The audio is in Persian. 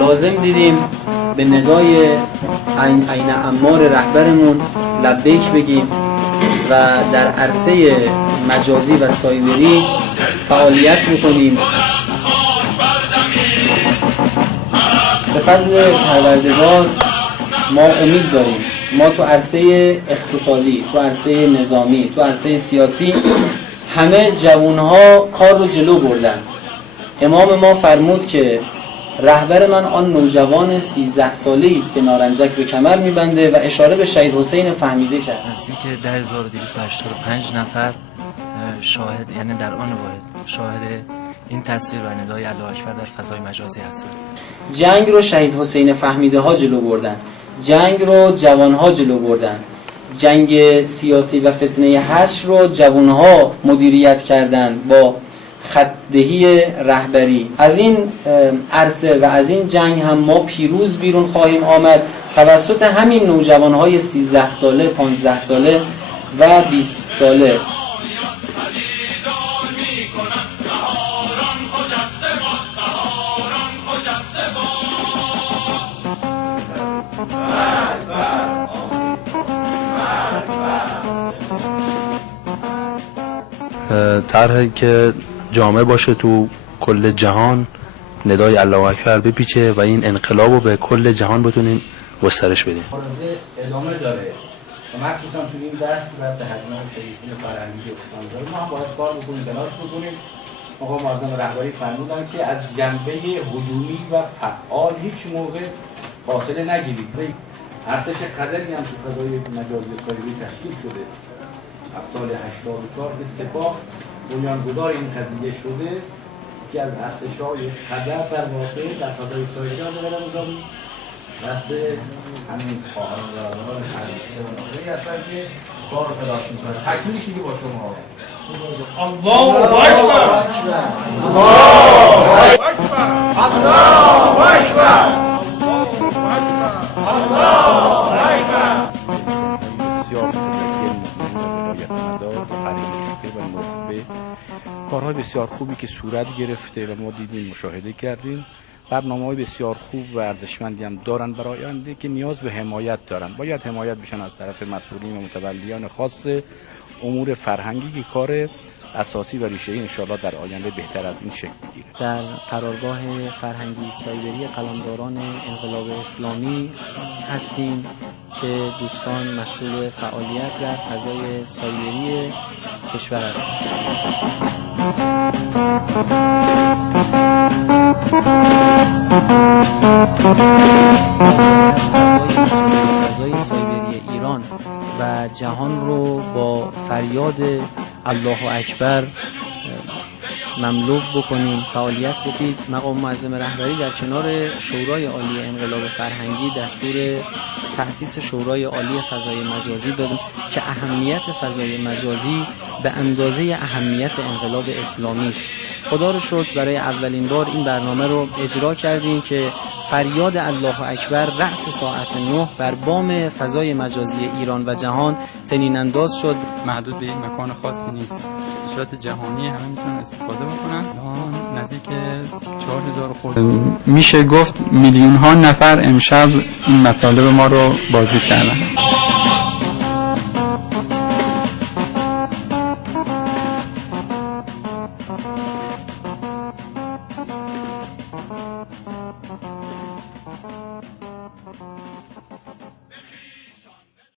لازم دیدیم به ندای عین عمار رهبرمون لبیک بگیم و در عرصه مجازی و سایبری فعالیت بکنیم. به فضل پروردگار ما امید داریم. ما تو عرصه اقتصادی، تو عرصه نظامی، تو عرصه سیاسی همه جوانها کار رو جلو بردن. امام ما فرمود که رهبر من آن نوجوان 13 ساله‌ای است که نارنجک به کمر می‌بنده و اشاره به شهید حسین فهمیده کرد. نزدیک 10285 نفر شاهد، یعنی در آن واحد شاهد این تاثیر و ندای الله اکبر در فضای مجازی هستند. جنگ رو شهید حسین فهمیده ها جلو بردن، جنگ رو جوان ها جلو بردن، جنگ سیاسی و فتنه حشر رو جوان ها مدیریت کردن با خطدهی رهبری. از این عرصه و از این جنگ هم ما پیروز بیرون خواهیم آمد توسط همین نوجوان های 13 ساله، 15 ساله و 20 ساله. طرحی که جامع باشه تو کل جهان، ندای الله اکبر بپیچه و این انقلاب رو به کل جهان بتونیم گسترش بدیم. ادامه داره و مخصوصا تو این دست حجم شریفین فرهنگی استان داره. ما هم باید کار بکنیم، تلاش بکنیم. آقا معظم رهبری فرمودن که از جنبه هجومی و فعال هیچ موقع فاصله نگیرید. ارتش خزری هم تو فضای مجازی سایبری تشکیل شده از سال 84 که سپاه بنیانگذار این قضیه شده که از ارتش‌های خزر در واقع در فضای سایبری آمدن بحث همین خواهران خزری هستن که کار رو تلاش می‌کنن. تکمیلش دیگه با شما. الله اکبر، الله اکبر، الله اکبر، الله اکبر. بسیار متمکن ولایتمندار و فریخته و نخبه، کارهای بسیار خوبی که صورت گرفته و ما دیدیم، مشاهده کردیم. برنامه‌های بسیار خوب و ارزشمندی هم دارن برای آینده که نیاز به حمایت دارن. باید حمایت بشن از طرف مسئولین و متولیان خاص امور فرهنگی که کار اساسی و ریشه‌ای انشاءالله در آینده بهتر از این شکل بگیره. در قرارگاه فرهنگی سایبری قلمداران انقلاب اسلامی هستیم که دوستان مسئول فعالیت در فضای سایبری کشور هستند. فضای سایبری ایران و جهان رو با فریاد الله اکبر مملو بکنیم، فعالیت بکنید. مقام معظم رهبری در کنار شورای عالی انقلاب فرهنگی دستور تأسیس شورای عالی فضای مجازی دادن که اهمیت فضای مجازی به اندازه اهمیت انقلاب اسلامی است. خدا رو شکر برای اولین بار این برنامه رو اجرا کردیم که فریاد الله اکبر رأس ساعت 9 بر بام فضای مجازی ایران و جهان طنین انداز شد. محدود به یک مکان خاصی نیست، به صورت جهانی همه میتونن استفاده بکنن. نزدیک 4000 خورده میشه گفت میلیون ها نفر امشب این مطالب ما رو بازدید کردن.